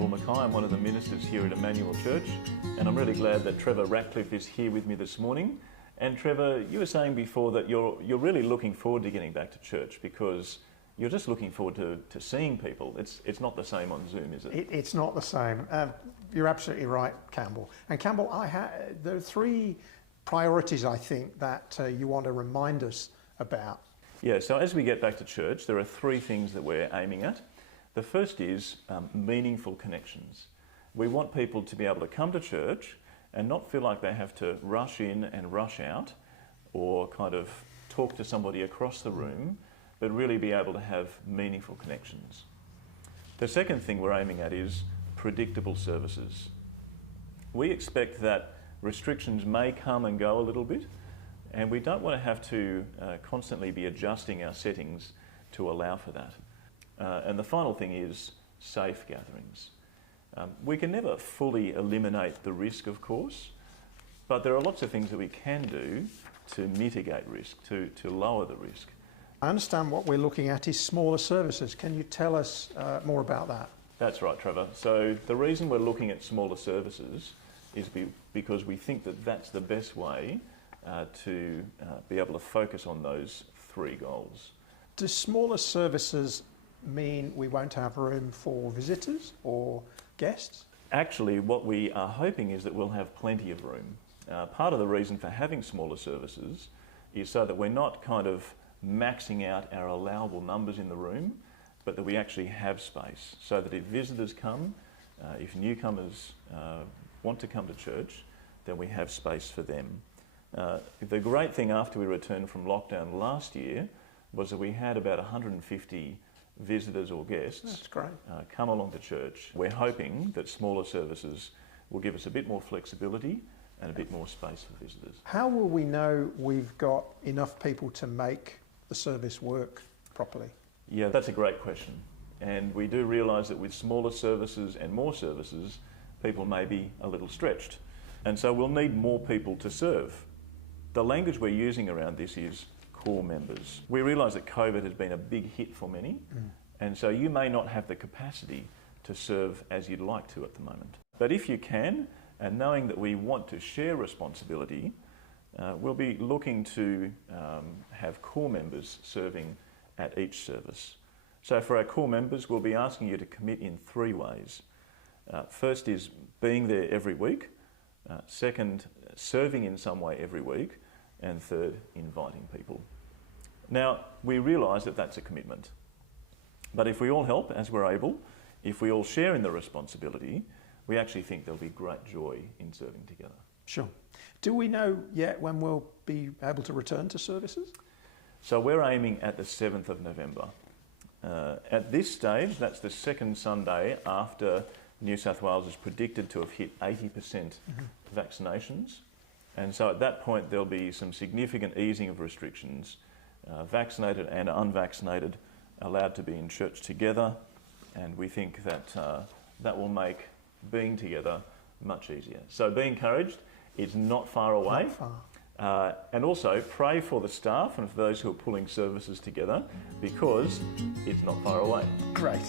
Campbell Mackay. I'm one of the ministers here at Emmanuel Church, and I'm really glad that Trevor Ratcliff is here with me this morning. And Trevor, you were saying before that you're really looking forward to getting back to church because you're just looking forward to seeing people. It's not the same on Zoom, is it? It's not the same. You're absolutely right, Campbell. And Campbell, there are three priorities, I think, that you want to remind us about. Yeah, so as we get back to church, there are three things that we're aiming at. The first is meaningful connections. We want people to be able to come to church and not feel like they have to rush in and rush out or kind of talk to somebody across the room, but really be able to have meaningful connections. The second thing we're aiming at is predictable services. We expect that restrictions may come and go a little bit, and we don't want to have to constantly be adjusting our settings to allow for that. And the final thing is safe gatherings. We can never fully eliminate the risk, of course, but there are lots of things that we can do to mitigate risk, to lower the risk. I understand what we're looking at is smaller services. Can you tell us more about that? That's right, Trevor. So the reason we're looking at smaller services is because we think that that's the best way to be able to focus on those three goals. Do smaller services mean we won't have room for visitors or guests? Actually, what we are hoping is that we'll have plenty of room. Part of the reason for having smaller services is so that we're not kind of maxing out our allowable numbers in the room, but that we actually have space so that if visitors come, if newcomers want to come to church, then we have space for them. The great thing after we returned from lockdown last year was that we had about 150 visitors or guests That's great. Come along to church. We're hoping that smaller services will give us a bit more flexibility and a bit more space for visitors. How will we know we've got enough people to make the service work properly? Yeah, that's a great question. And we do realise that with smaller services and more services, people may be a little stretched. And so we'll need more people to serve. The language we're using around this is core members. We realise that COVID has been a big hit for many, and so you may not have the capacity to serve as you'd like to at the moment. But if you can, and knowing that we want to share responsibility, we'll be looking to have core members serving at each service. So for our core members, we'll be asking you to commit in three ways. First is being there every week. Second, serving in some way every week. And third, inviting people. Now, we realise that that's a commitment. But if we all help as we're able, if we all share in the responsibility, we actually think there'll be great joy in serving together. Sure. Do we know yet when we'll be able to return to services? So we're aiming at the 7th of November. At this stage, that's the second Sunday after New South Wales is predicted to have hit 80% vaccinations. And so at that point, there'll be some significant easing of restrictions. Vaccinated and unvaccinated allowed to be in church together. And we think that that will make being together much easier. So be encouraged. It's not far away. Not far. And also pray for the staff and for those who are pulling services together because it's not far away. Great.